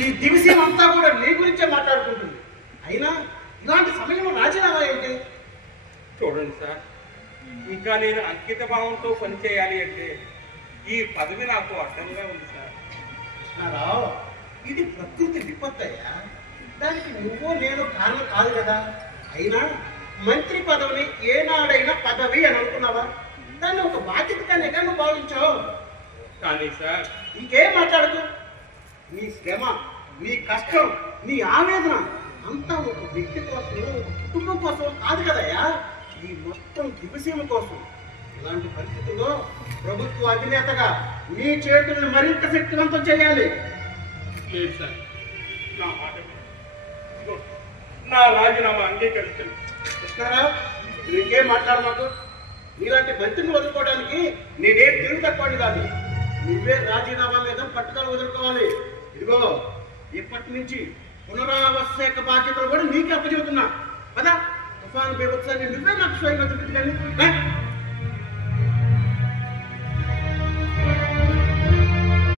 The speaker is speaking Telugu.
ఈ దివిసీమ అంతా కూడా నీ గురించే మాట్లాడుకుంటుంది. అయినా ఇలాంటి సమయంలో రాజీనామా ఏంటి? చూడండి సార్, ఇంకా నేను అంకిత భావంతో పనిచేయాలి అంటే ఈ పదవి నాకు అడ్డంగా ఉంది సార్. కృష్ణారావు, ఇది ప్రకృతి విపత్తయ్యా. దానికి నువ్వో నేను కారణం కాదు కదా. అయినా మంత్రి పదవిని ఏనాడైనా పదవి అని అనుకున్నావా? దాన్ని ఒక బాధ్యతగానే నువ్వు భావించావు. కానీ సార్, ఇంకేం మాట్లాడకు. నీ శ్రమ, నీ కష్టం, నీ ఆవేదన అంతా ఒక వ్యక్తి కోసం, ఒక కుటుంబం కోసం కాదు కదయ్యా. ఈ మొత్తం దివిసీమ కోసం. ఇలాంటి పరిస్థితుల్లో ప్రభుత్వ అధినేతగా నీ చేతులను మరింత శక్తివంతం చేయాలి. లేదు సార్, నా మాట ఇదిగో, నా రాజీనామా అంగీకరిస్తాను. కృష్ణారావు, ఇంకేం మాట్లాడు మాకు. నీలాంటి మంత్రిని వదులుకోవడానికి నేనేం తెలివి తక్కువని కాదు. నువ్వే రాజీనామా మీద పట్టుదల వదులుకోవాలి. ఇదిగో, ఇప్పటి నుంచి పునరావశ్యక బాధ్యతలు కూడా నీకే అప్పచెబుతున్నా. కదా, తుఫాను బీభత్సాన్ని నువ్వే నాకు స్వయంగా చూపించాలి.